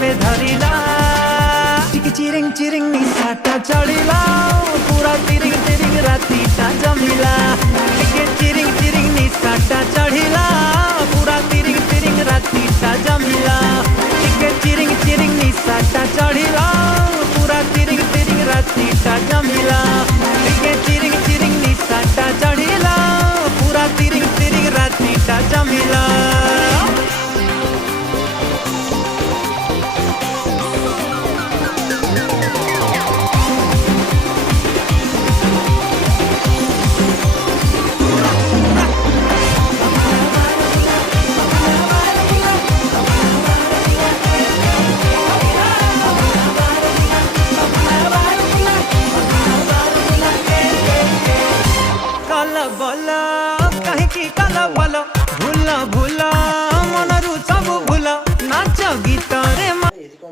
वे धरिला टिक चिरिंग चिरिंग निशाटा चढ़िला पूरा तिरिंग तिरिंग रातीटा जमिला टिके चिरिंग चिरिंग निशाटा चढ़िला।